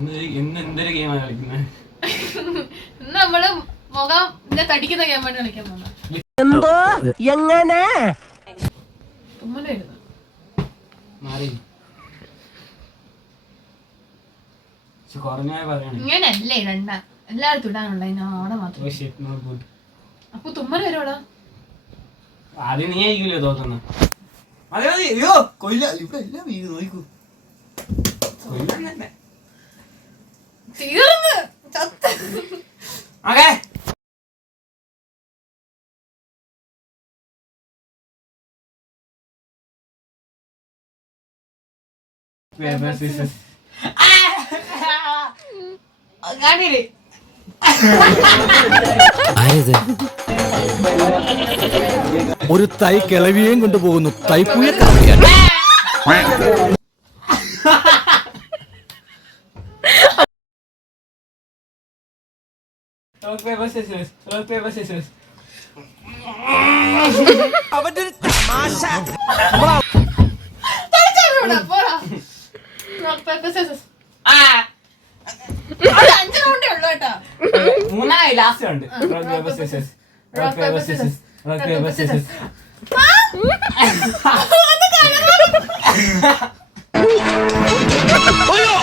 എന്തൊരു ഗെയിമാണ് കളിക്കുന്നത്? നമ്മള് മുഖം തടിക്കുന്ന ഗെയിമാണ് കളിക്കാൻ പോകുന്നത്. എന്തോ എങ്ങനെ ഇങ്ങനല്ലേ ഇടണ്ട, എല്ലായിടത്തും ഇടാനുള്ള അവിടെ മാത്രം. അപ്പൊ തുമ്മൽ വരുവോടാ? അത് നീ ആയിരിക്കില്ലോ തോന്നുന്നു. അതെ മതി. അയ്യോ കൊല്ല ഇവിടെ എല്ലാം നോക്കൂ. തീർന്ന് ചത്ത. ഓക്കേ ഒരു തൈ കിളവിയേം കൊണ്ടുപോകുന്നു. തൈപ്പൂയ കാവ്യാണ്. അവന്റെ ഒരു തമാശ. മൂന്നായി ലാസ്റ്റ് ഉണ്ട്. അയ്യോ